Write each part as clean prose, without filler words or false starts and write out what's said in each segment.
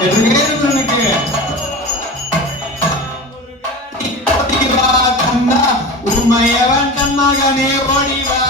எனக்கு ஓடிவா கண்ணா உண்மையவன் தன் மகனே ஓடிவா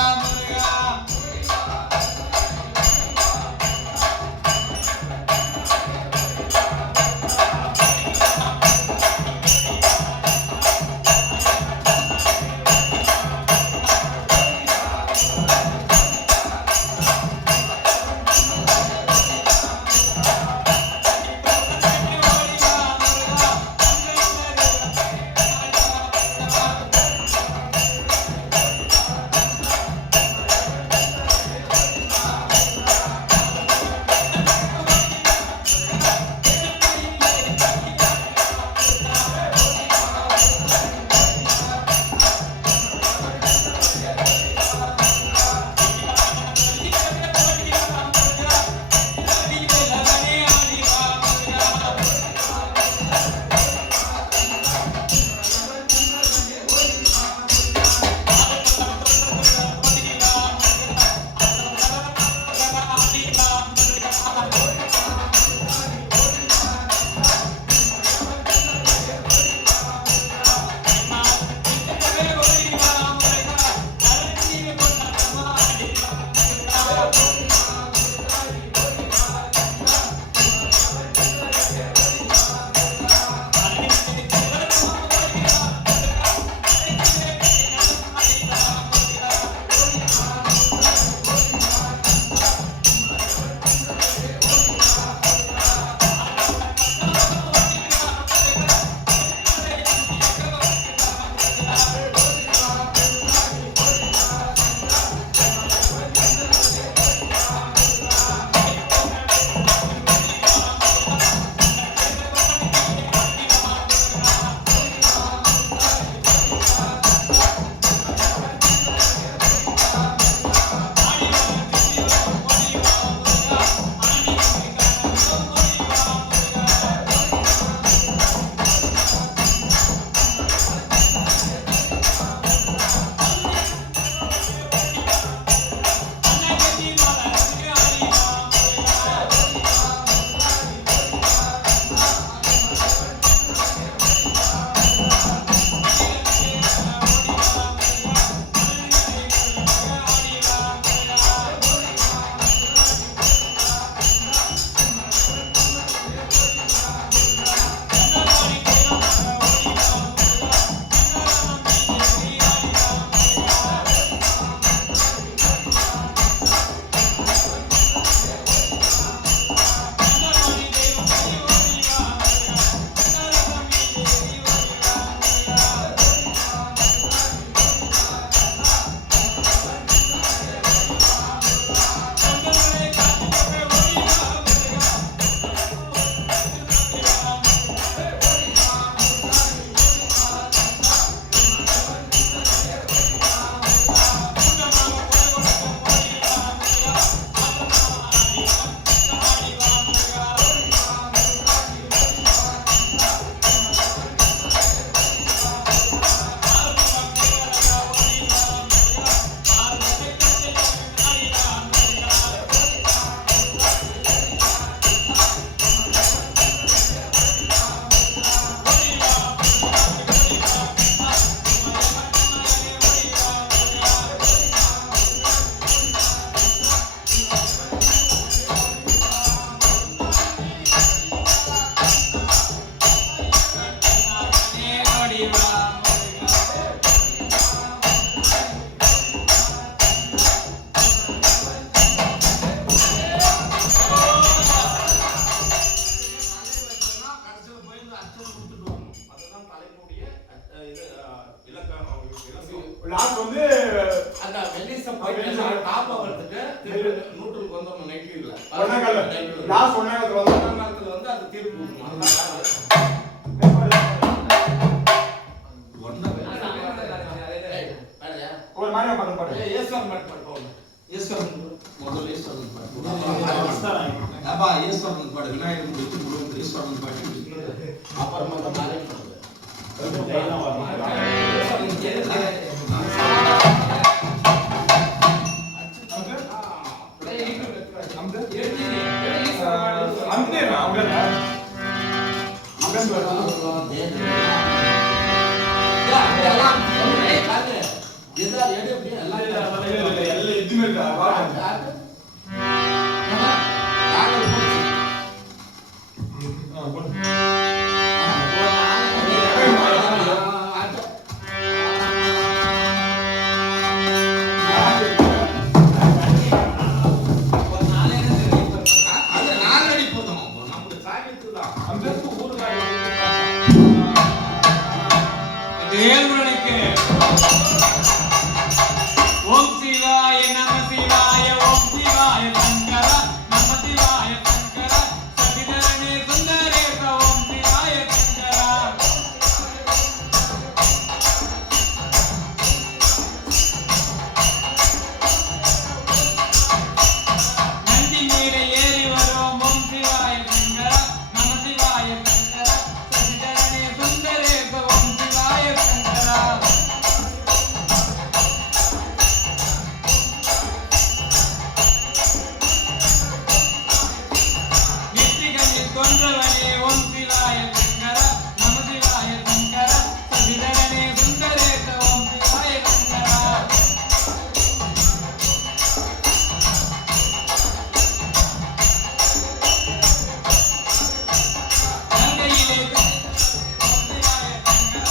லாஸ்ட் வந்து அந்த வெள்ளிசம் டாப் வரதுக்கு நூற்றுக்கு வந்தோம் நைட்ல ஒன்னகால லாஸ்ட் ஒன்னகாலத்துல வந்து அது தீர்ப்பு ஒரு மாதிரி பாட்டு பாடு ஏஸ்வர் மட் பாடு ஏஸ்வர் முதல்ல ஏஸ்வர் பாடு அப்பா ஏஸ்வர் பாடு விநாயகர் முடிச்சு முருகன் ஏஸ்வர் பாடு அப்புறமா அந்த மாதிரி பாடு I'm there. ஓம் சிவாய நம சிவாய ஓம் சிவாய சங்கர நம சிவாய சங்கர சதிதரனே சுந்தரேச ஓம் சிவாய சங்கர நந்தி மேலே ஏறி வரும் ஓம் சிவாய சங்கர நம சிவாய சங்கர சதிதரனே சுந்தரேச ஓம் சிவாய சங்கர கொன்றவனே ஓம் சிவாய சங்கர நம சிவாய சங்கர சதிதரனே சுந்தரேச ஓம் சிவாய சங்கர கங்கையிலே ஓம் சிவாய சங்கர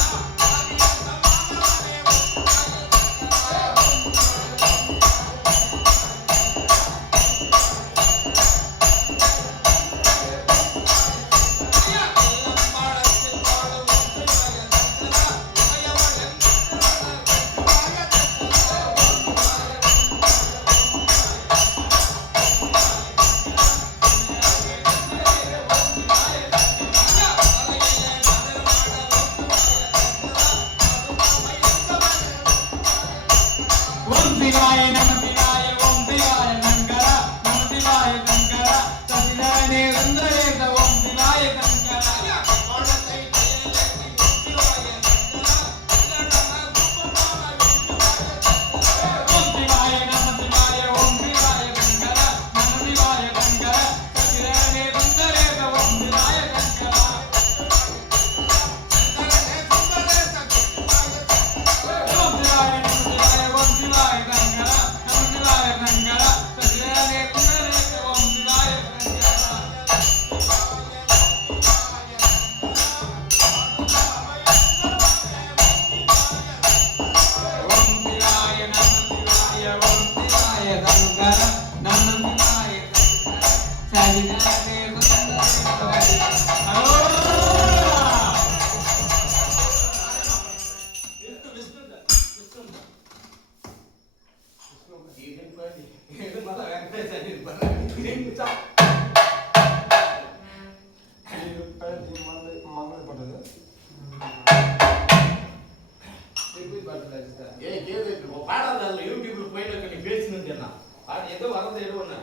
ஓம் சிவாய நம சிவாய ஓம் சிவாய சங்கர நம சிவாய சங்கர சதிதரனே சுந்தரேச ஓம் சிவாய சங்கர ஓம் சிவாய நம சிவாய ஓம் சிவாய சங்கர நம சிவாய சங்கர சதிதரனே சுந்தரேச ஓம் சிவாய சங்கர ஓம் சிவாய நம சிவாய ஓம் சிவாய சங்கர நம சிவாய சங்கர சதிதரனே சுந்தரேச ஓம் சிவாய சங்கர ஓம் சிவாய நம சிவாய ஓம் சிவாய சங்கர நம சிவாய சங்கர சதிதரனே சுந்தரேச யூடியூப்ல போயிட்டு நீ பேசினது என்ன பாட்டு ஏதோ வரது ஏதோ ஒண்ணு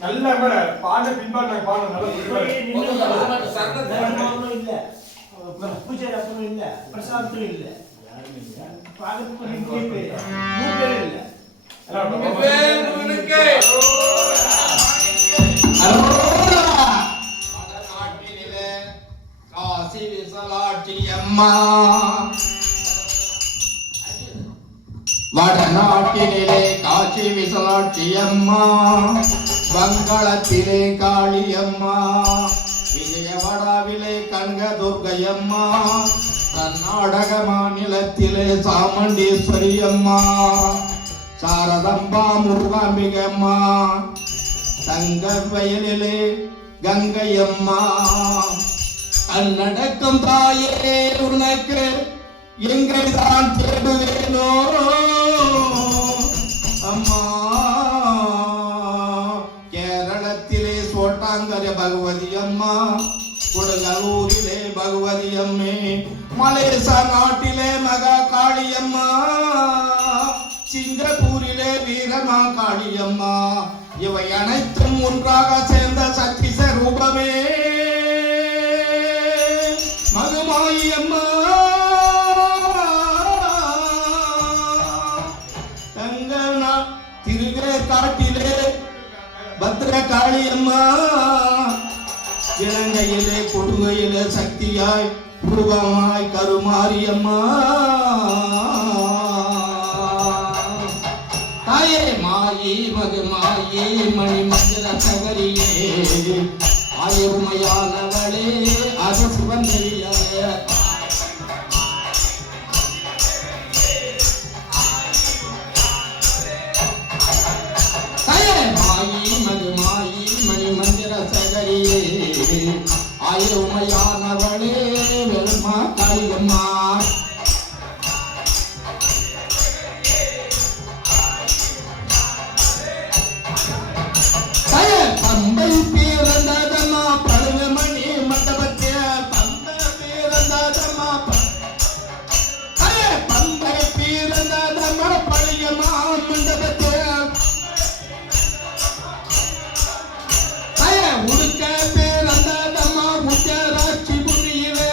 நல்ல பாட பின்பாடு பாட இல்ல பூஜை அப்பனும் இல்ல பிரசாதத்தும் இல்ல பாடத்துக்கு இல்ல காசி விசலாட்சி அம்மா வடநாட்டினிலே காசி விசலாட்சி அம்மா வங்களத்திலே காளியம்மா, விஜயவாடாவிலே கனகதுர்க்கையம்மா, கர்நாடக மாநிலத்திலே சாமுண்டீஸ்வரி அம்மா, சாரதம்பா முருகாம்பிகம்மா, தங்க வயலிலே கங்கையம்மா, கண்ணடக்கம் தாயே உனக்கு எங்கே தான் தேடுவேனோ அம்மா. கேரளத்திலே சோட்டாங்கரை பகவதி அம்மா, கொடுங்கலூரிலே பகவதி அம்மே, மலேசியா நாட்டிலே மகா காளியம்மா, சிங்கப்பூரிலே வீரமா காளியம்மா, இவை அனைத்தும் ஒன்றாக சேர்ந்த சக்தி ஸ்வரூபமே மகமாயி அம்மா. தங்கனா திருவேற்காட்டிலே பத்ர காளியம்மா, இலங்கையிலே கொடுங்கையிலே சக்தியாய் ரூபமாய் கருமாரியம்மா. தாயே மாயி மகமாயி மணி மஞ்சள சகரியே, ஆயுமையானவளே அகசுவந்தரியே, மாயி மகமாயி மணி மந்திர சகரியே, ஆயுமையானவளே வெல்மா காளியம்மா. பம்பை பிறந்ததம்மா பழுவமணி மண்டபத்திய, பம்பை பிறந்ததம்மா, பம்பை பிறந்ததம்மா பழையமா மண்டபத்திய, உடுக்க பிறந்ததம்மா உச்சராட்சி புரியிலே,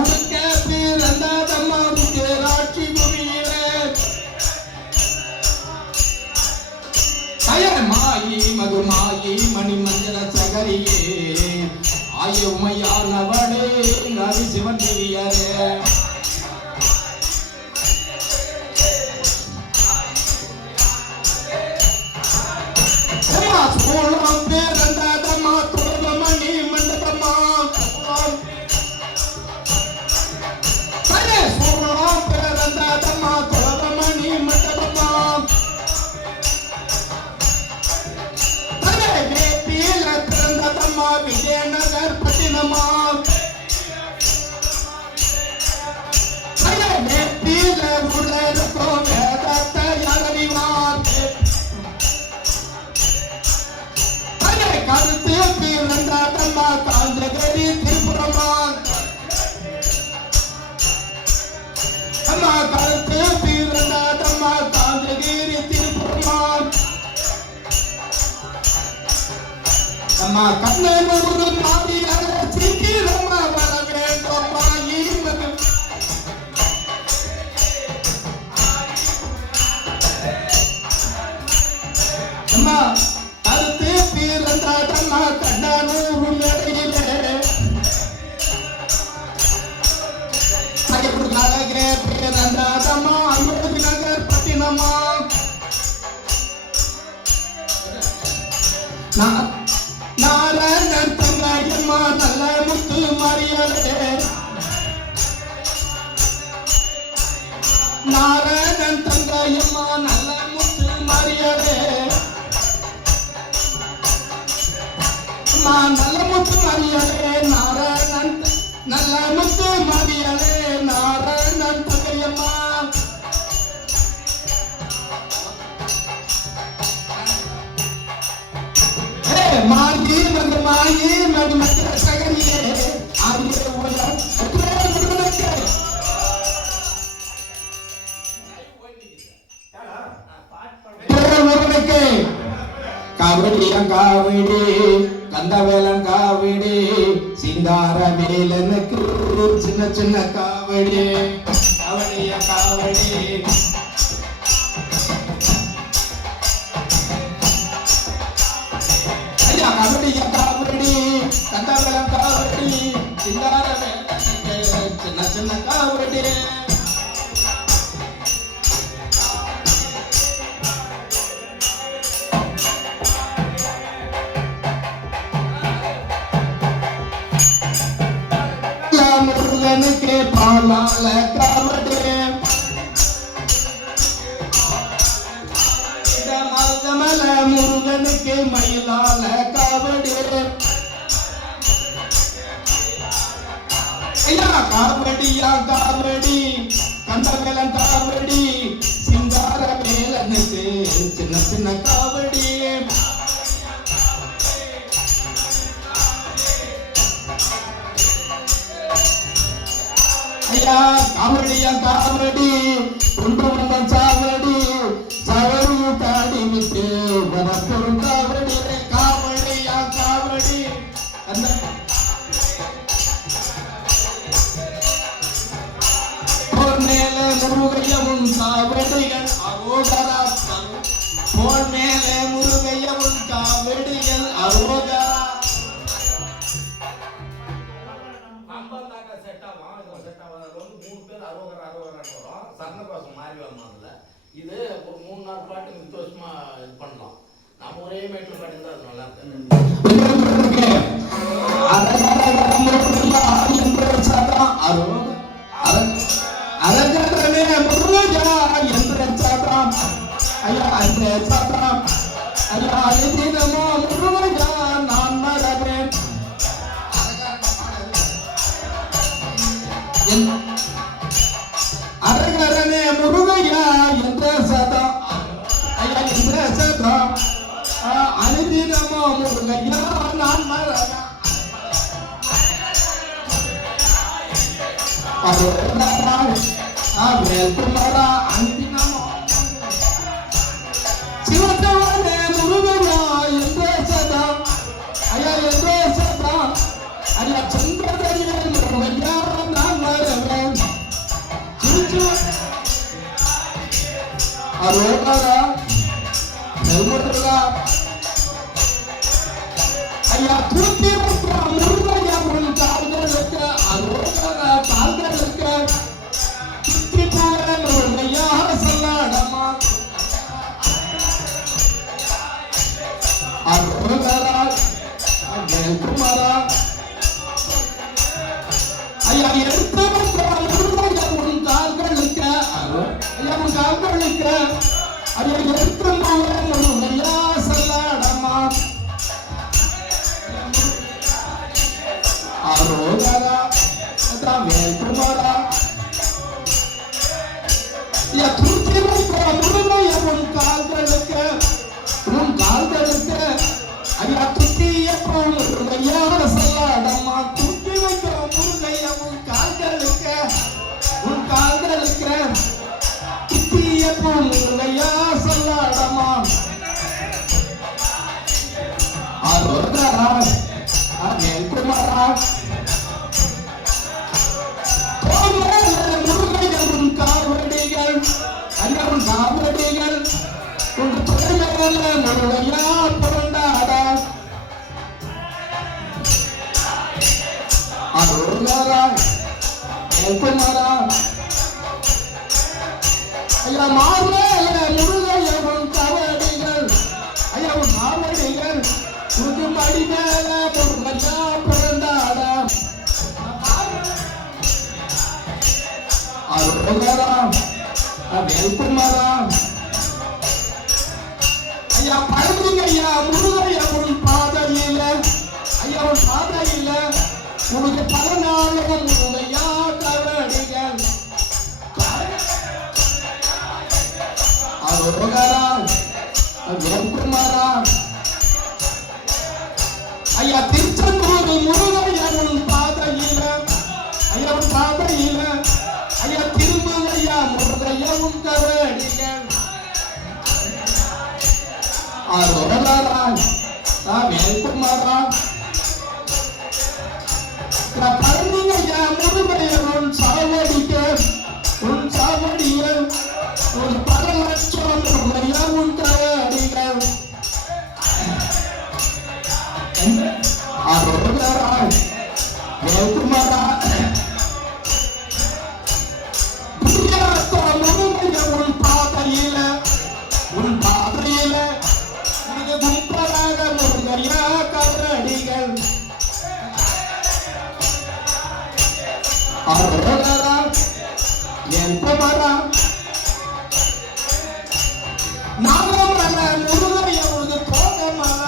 உடுக்க பிறந்ததம்மா உச்சராட்சி புரியிலே, மாயி மகுமாயி மணி மஞ்சள சகரியே, ஆயுமையானவளே நரி சிவன் தேவியரே. சோழம் பேரந்ததம்மா துறவமணி மண்டபம்மா, சோழம் பேரந்ததம்மா துறவமணி மண்டபம்மா, பிறந்ததம்மா விஜயநகர் பட்டினமா, வேப்பில உடலுக்கும் வேதத்தை அறிவார், கருத்து பிறந்ததம்மா காஞ்சகரி திரிபுரமா, அம்மா கருத்து பிறந்ததம்மா காஞ்சகிரி திரிபுரமா, அம்மா கண்ணனூர் மாமியார சீக்கிரமா வர வேண்டும் மாயி மகன். அம்மா கருத்து பிறந்ததம்மா கண்ணனூர் நடையிலே, அழகே பிறந்ததம்மா அயோத்தி நகர் பட்டினமா, நாராயணன் தங்காயம்மா நல்ல முத்து மாறியாளே, நாராயணன் தங்காயம்மா நல்ல முத்து மாறியாளே, நல்ல முத்து மாறியாளே, நாராயணன் நல்ல முத்து மாறியாளே, நாராயணன் தங்கையம்மா. மாயி மகமாயி மணி மந்திர சகரியே, காவடி கந்தவேலன் காவடி சிங்கார வேலனுக்கு சின்ன சின்ன காவடி, காவடிய காவடி காவடிய காவடி கந்தவேலன் காவடி சிங்கார வேலனுக்கு சின்ன சின்ன காவடி. கந்தனுக்கு மயிலால காவடி ஐயா காவடியா காவடி கந்தவேலன் காவடி சிங்கார வேலனுக்கு சின்ன சின்ன காவடி ஐயா காவடியா காவடி கொண்டு வந்த சாவடி சவடி தாடி விட்டு வனப்பெரும் காவடி காவடியா காவடி அந்த போர் மேலே முருகையவும் காவடிகள் அரோகரா போர் மேலே முருகையவும் காவடிகள் அரோகரா இது ஒரு 3 4 பாட்டு வித்தியாசமா இது பண்ணலாம். நம்ம ஒரே மேட்டர் பாட்டு தான் நல்லா அரகரனே முருகா என்ற சதம் ஐயா அந்த சதம் ஐயா தினமோ முருகா நான் மறவேன் அரகரனே முருகையா என்ற சதம் ஐயா என்ற சதம் அனுதினமோ முருகையா நான் மறவேன் குமாரா அனுதினமோ சிவத்தவனே முருகையா என்ற சதம் ஐயா என்ற சதம் ஐயா சந்திரதே முருகையா நான் மறவேன் அரோகரா நெல்முருகா ஐயா தூக்கி முருகையா உன் கால்களுக்கு அரோகரா கால்களுக்கு சுற்றி போற முருகையா சொல்லாடமா அரோகரா நெல்குமாரா ஐயா எடுத்து முருகையா உன் கால்களுக்கு ஐயா உன் கால்களுக்கு ஐயா எடுத்து முருகையா சொல்லாடமா அரோகரா வேல்குமாரா ஐயா தூக்கி முருகையா உன் கால்களுக்கு ஐயா துக்கிய முருகையா சொல்லாடமா தூக்கி வைக்கிற முருகையா உன் கால்களுக்கு துக்கிய முருகையா சொல்லாடமா அரோகரா வேல்குமாரா முருகையா உன் காவடிகள் ஐயா உன் காவடிகள் உன் துறையில முருகையா புரண்டாடா அரோகரா வேல்குமாரா ஐயா மார்வேல முருகையா உன் காவடிகள் ஐயா உன் காவடிகள் உனக்கு மடி மேல முருகையா புரண்டாடா அரோகரா வேல்குமாரா ஐயா பழனிங்கய்யா முருகையா உன் பாதையில ஐயா உன் பாதையில உனக்கு 14 முருகையா கவடிகள் அரோகரா வேல்குமாரா ஐயா திருச்செந்தூர் முருகையா உன் பாதையில ஐயா உன் பாதையில ஐயா திருமலையா முருகையா உன் கவடிகள் அரோகரா வேல்குமாரா பழனிங்கய்யா முருகையா உன் சாவடிக்க உன் சாவடிகள் உன் 10 லட்சம் முருகையா உன் கவடிகள் அரோகரா வேல்குமாரா முருகையா உன் பாதையில உனக்கு கும்பலாக முருகையா கவடிகள் அரோகரா வேல்குமாரா நாகமல முருகையா உனக்கு தோகமல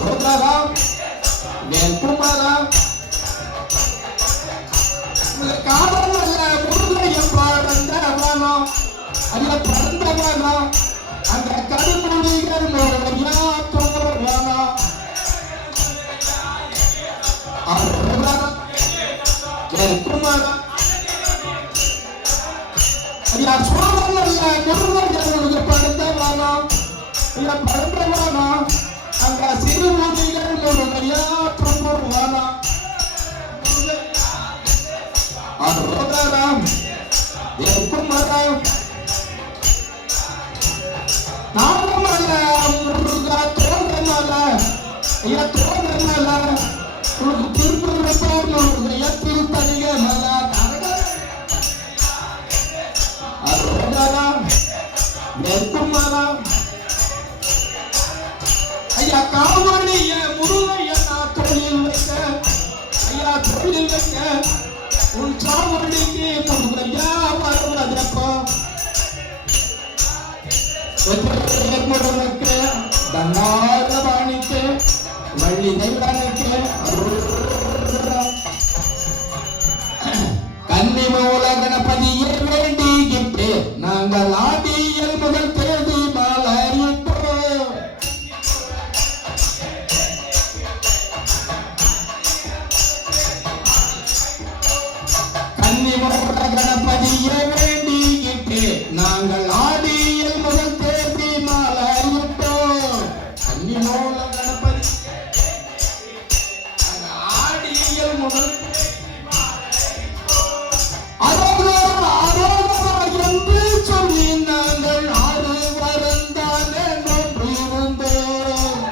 அருகரா வேல்குமாரா காரணம் முருகைய பிறந்தவனோ அல்ல பிறந்தவனோ அந்த கடுமுடிகள் முருகையா தோன்றவனோ அருகரா வேல்குமாரா ஐயா சோழல்ல முருகைய பிறந்தவனோ இல்ல பிறந்தவனோ அந்த சிறுமுடிகள் முருகையா தோன்றவனோ அருகராம் வேல்குமாரம் நாமமல முருகா தோன்றமல ஐயா தோன்றமல உனக்கு திருப்பூர் முருகையா திருத்தணிகமல அருகராம் வேல்குமாரம் ஐயா காவலிய முருகையா தொழில் வைக்க ஐயா தொழில் வைக்க உன் சாவடிக்கு முருகையா வருவதப்போ முருகனுக்கு தன்னாரவாணிக்கு வள்ளி தெய்வானுக்கு கன்னி மூல கணபதியை வேண்டிக்கிட்டு நாங்கள் ஆடியல் முதல் தேதி மாலையிட்டோம் கன்னிமூல கணபதியை வேண்டிக்கிட்டு நாங்கள் ஆடியல் முதல் தேதி மாலையிட்டோம் கன்னிமூல கணபதி ஆடியல் முதல் அரோகரா அரோகரா என்று சொல்லி நாங்கள் ஆறு வரந்தானே நோன்றிருந்தோம்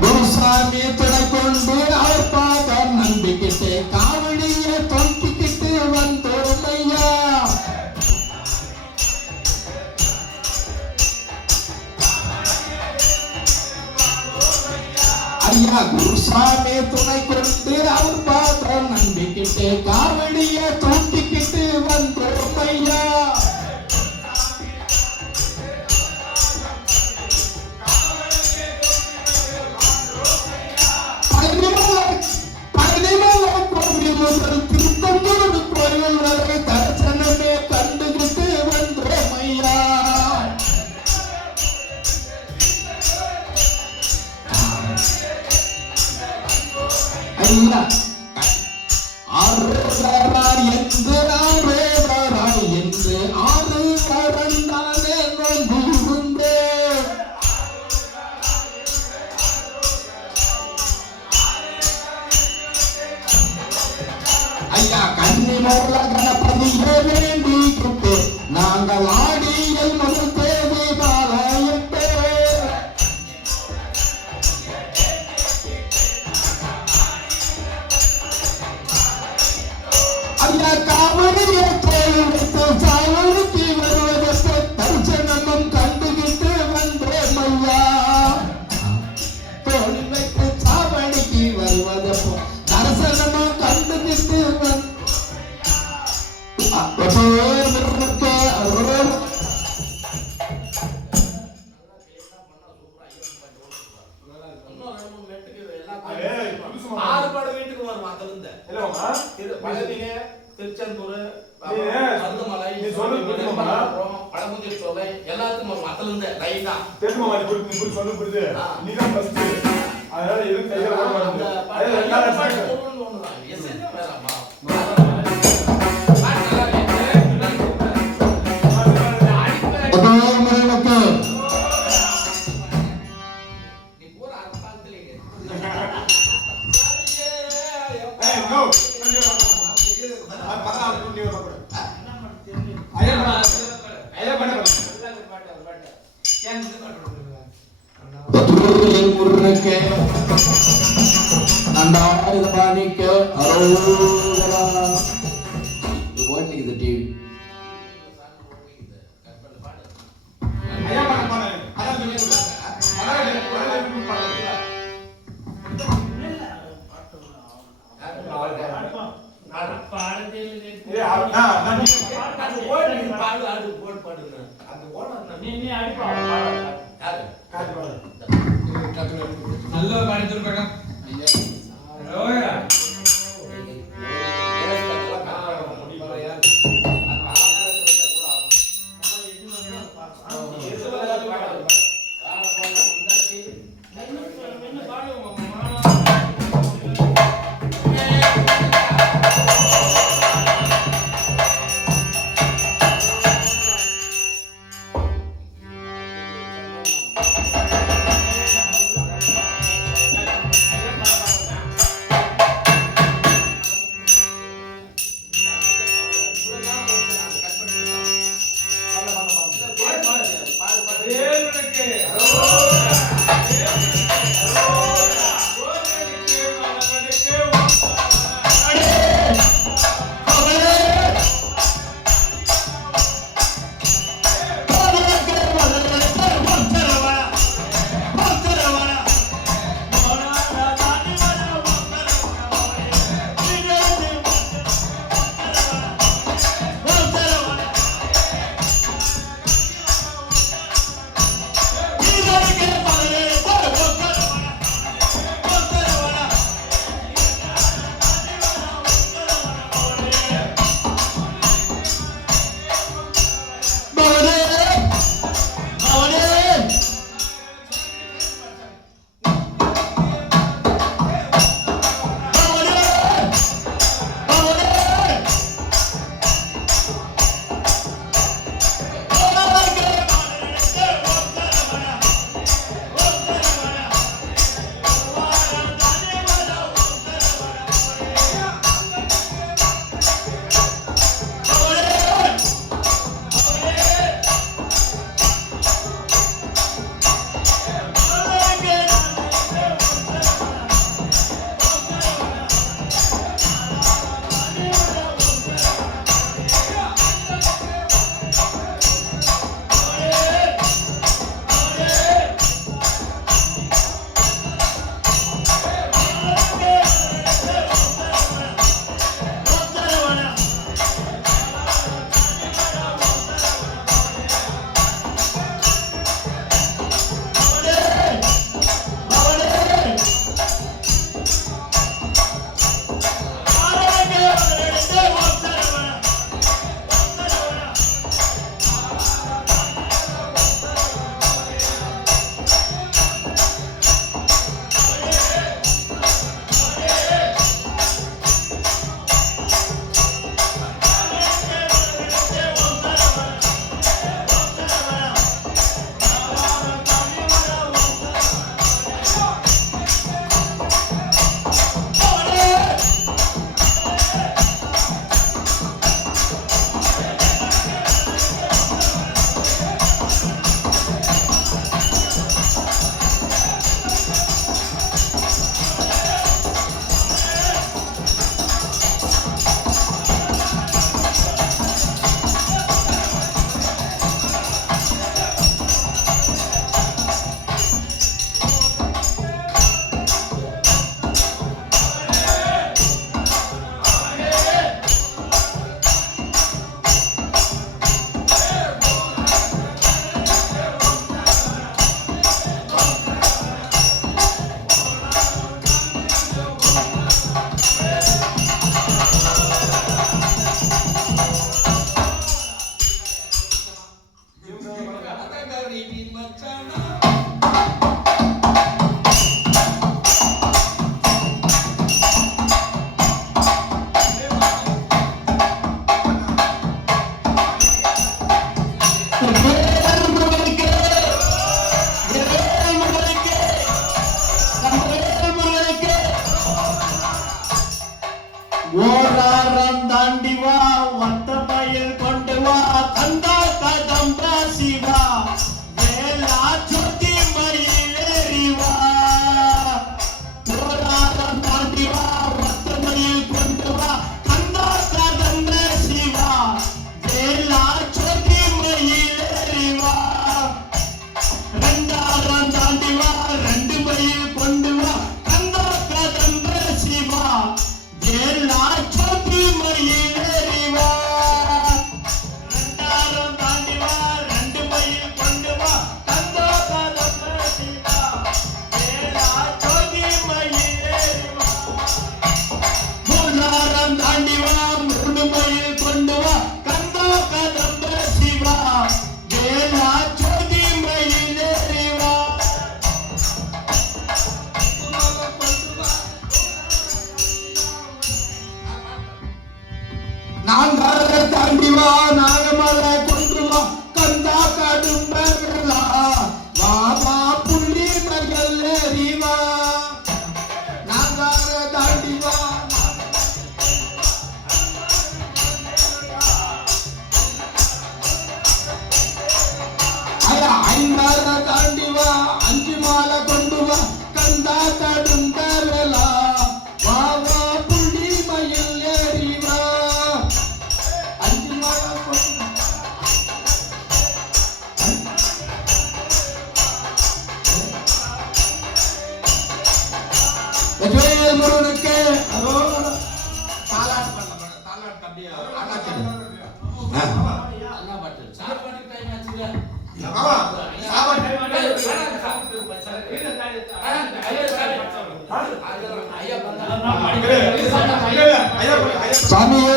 குருசாமி துணை கொண்டு அவர் பாதம் நம்பிக்கிட்டு காவடியை தொங்கிக்கிட்டு வந்தோம் ஐயா ஐயா குருசாமி துணை கொண்டு அவர் பாதம் நம்பிக்கிட்டு காவடியை தொங்கிக்கிட்டு வந்தோம் ஐயா திருத்தங்கோடு கோயில் வரை தரிசனமே கண்டுகிட்டு வந்தோம் ஐயா ஐயா ஆறுவரா என்று ஆறுவரா என்று ஆறு வரந்தானே நோன்றிருந்தேன் ஐயா கன்னிமூல கணபதியை வேண்டிக்கிட்டு நாங்கள் ஆடியல் முதல் தேதி மாலையிட்டோம் ஐயா காவடியை தோளுடைத்து சாவடிக்கு வருவதற்கு தரிசனமும் கண்டுகிட்டு வந்தோம் ஐயா தோழி வைத்து சாவடிக்கு வருவதற்கு தரிசனமும் கண்டுகிட்டு ஆறுபாடு வீட்டுக்கு வரும் அதுல இருந்து இல்லம்மா பழனிங்க திருச்செந்தூர் மருதமலை நீ சொல்றது புரியுதுமா பழமுதிர் சோலை எல்லாத்துக்கும் வரும் அதுல இருந்து லைனா தெரியுமா நீ புரியுது சொல்லு புரியுது நீ தான் ஃபர்ஸ்ட் அதனால எதுவும் கையில வர அந்த மாட்டேங்குது ஒண்ணுதான் எஸ்ஏ வேறாமா நீ போற அரபாத்திலே ஏய் நோ முருகனுக்கு நந்தாரிதபாணிக்கு அரோகரா ஓட்டிக்குது டிவி ஐயா பாடு அதான் சொல்லி பாடு ஏய் நான் பாடு ஓனர்னு அந்த ஓனர் நீ அடிப்பா யாரு காட்டு பாரு. நல்ல படித்திருப்பாங்க ரோயா ஓராரம் தாண்டி வா வட்டமயில் கொண்டு வா கந்தா கதம்பா சிவா வேலாச்சு ஆமா சாப்பாடு சாமியே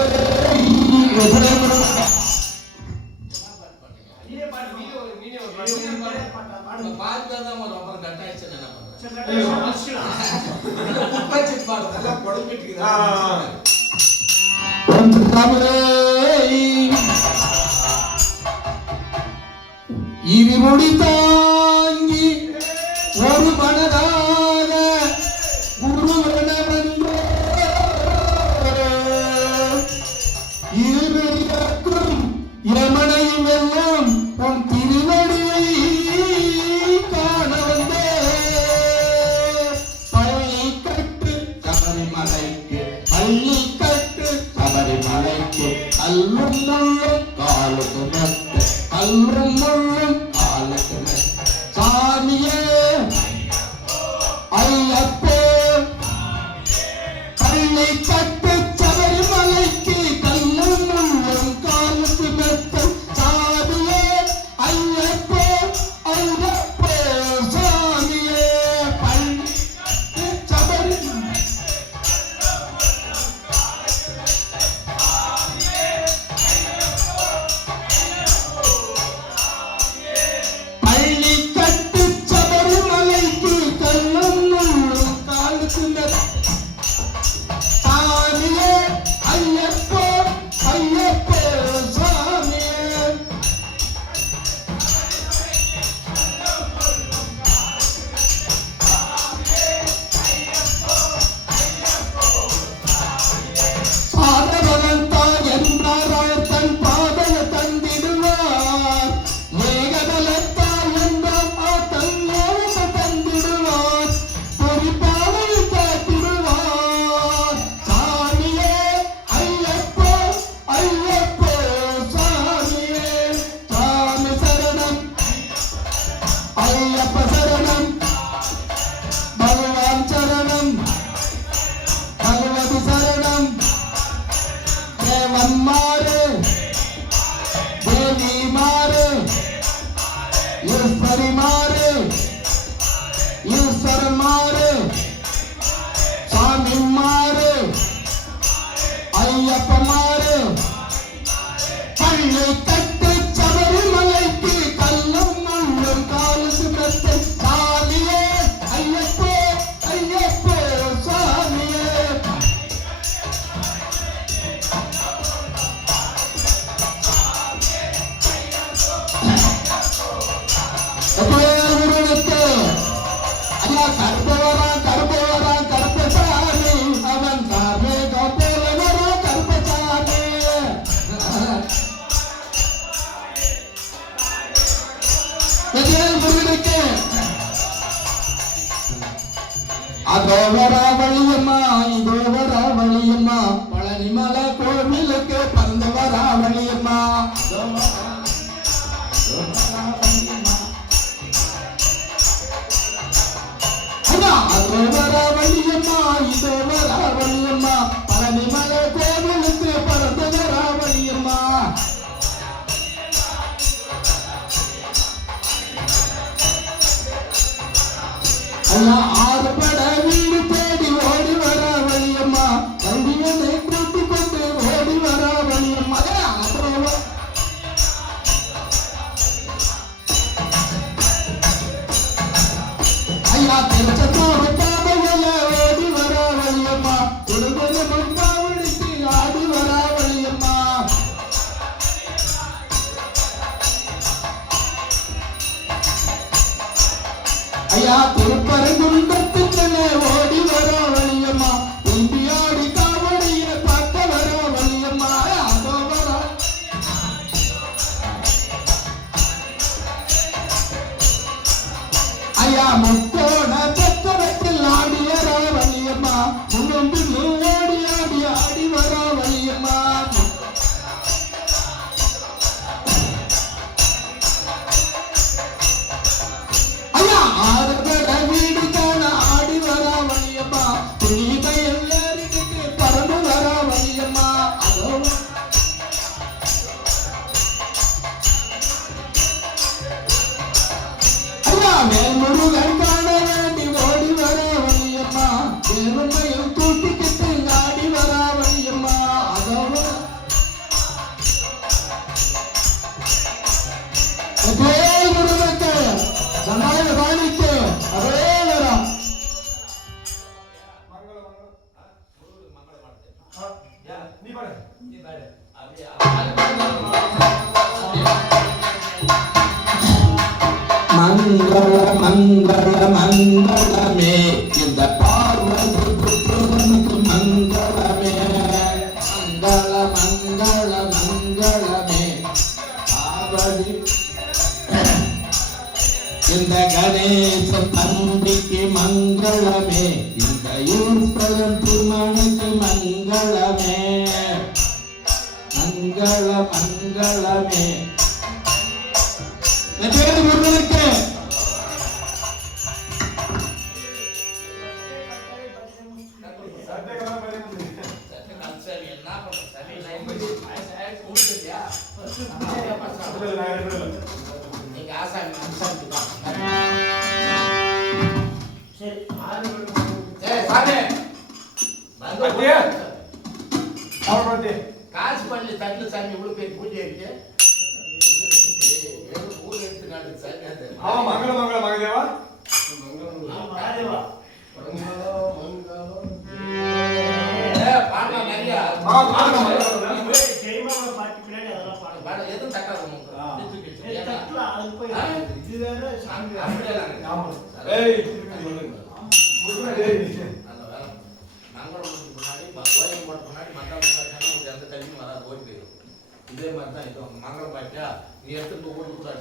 இருமுடி தாங்கி ஒரு மனதாக குருவனவென்றோ இருக்கும் யமனையும் எல்லாம் உன் திருவடியை காண வந்தே பள்ளி கட்டு சபரிமலைக்கு பள்ளி கட்டு சபரிமலைக்கு அல்லும் முள்ளும் காலுக்கு மெத்த அல்லும் முள்ளும் காலுக்கு மெத்த சாமியே ஐயப்போ பள்ளி கட்டு சபரிமலைக்கு கல்லும் முள்ளும் காலுக்கு மெத்த சாமியே ஐயப்போ ஐயப்போ சாமியே பள்ளி சபரிமலை பள்ளி கட்டு சபரிமலைக்கு கல்லும் முள்ளும் காலுக்கு மெத்த சாமியே ஐயப்போ ஐயப்போ சாமியே பாதபலத்தால் என்றார் தன் பாதைய தந்திடுவார் மேகபலத்தால் என்றார் தன் நேரத்தை தந்திடுவார் பொறிப்பாவை காத்திடுவார் சாமியே ஐயப்போ ஐயப்போ சாமியே சாமி சரணம் ஐயப்ப சரணம் பகவான் சரணம் பகவதி சரணம் தேவன் மாறு தேவி மாறு ஈஸ்வரி மாறு ஈஸ்வர மாறு சாமி மாறு ஐயப்ப மாறு பள்ளி கட்டு சபரிமலைக்கு கல்லும் முள்ளும் காலுக்கு மெத்த சாமியே ஐயப்போ ஐயப்போ சாமியே முருகனுக்கு ஐயா கற்பவரான் கற்பசாமி அவன் சாமி கப்போலவரோ கற்பசாமி முருகனுக்கு அதோ வரா வழியம்மா இதோ வரா வழியம்மா பழனிமலை கோவிலுக்கு பறந்து வரா வழியம்மா அதோ வரா வழியம்மா இதோ வரா வழியம்மா பழனிமலை கோவிலுக்கு பறந்து வரா வழியம்மா ஐயா ஆறுபட வீடு தேடி ஓடி வரா வழியம்மா கண்டியனை கூட்டி கொண்டு ஓடி வரா வழியம்மா ஐயா திருச்சத்தூர் பாதையில ஓடி வரா வழியம்மா கொடுகொலு முன்பாவடிக்கு ஆடி வரா வழியம்மா ஐயா திருப்பரங்குன்றத்துக்குள்ளே ஓடி வரா வழியம்மா இந்தியாடி காவடிய பார்க்க வரா வழியம்மா அதோ வரா ஐயா முக்கோண சக்கரத்தில் ஆடி வரா வழியம்மா முழும்பு ஓடி ஆடி ஆடி வரா வழியம்மா ஐயா ஆறுபட வீடு காண ஆடி வரா வழியம்மா துணிமை எல்லாருக்கு பறந்து வரா வழியம்மா அதோ வேல்முருகன் காண வேண்டி ஓடி வர வழியம்மா பெருமையில் தூக்கிக்கிட்டு ஆடி வர வழியம்மா அதோட முருகனுக்கு சனாய வாணிக்கு அதே நேரம் நீ பாடு. மங்கள மங்கள மங்களமே இந்த பார்வதி புத்திரனுக்கு மங்களமே மங்கள மங்கள மங்களமே பார்வதி இந்த கணேச தம்பிக்கு மங்களமே இந்த ஈஸ்வரன் திருமணுக்கு மங்களமே மங்கள மங்களமே முருகனுக்கு சட்டைக்கெல்லாம் பதில் கொடு. சரி என்ன பண்ண சரி லைன் கொடுத்துட்டியா இல்ல, நான் எடுக்கல. நீங்க ஆசாமி ஆசாமி தான் சரி ஆறு மணி ஏய் சாமி அத்தியா? அவன் பாத்தி. காசு பண்ணி தட்டு சாமி இவ்வளவு போய் பூஜை இருக்கு ஊர் எடுத்துக்காட்டு சாமி அது அவன் மங்கள மங்கள மகதேவா மகாதேவா பாடலாம் நிறைய ஜெயமாவை பாட்டு பின்னாடி அதெல்லாம் பாடு பாட எதுவும் தக்காது தட்டுல அது போய் இது வேற சாமி ஆமா. ஏய் முருகா டேய். அந்த வேலை மங்களத்துக்கு முன்னாடி கோயில் போட்ட முன்னாடி மங்களம் எந்த தண்ணியும் வராது போய் போயிடும் இதே மாதிரி தான் இது மங்களம் பாட்டியா நீ எடுத்து ஊருக்கு கூட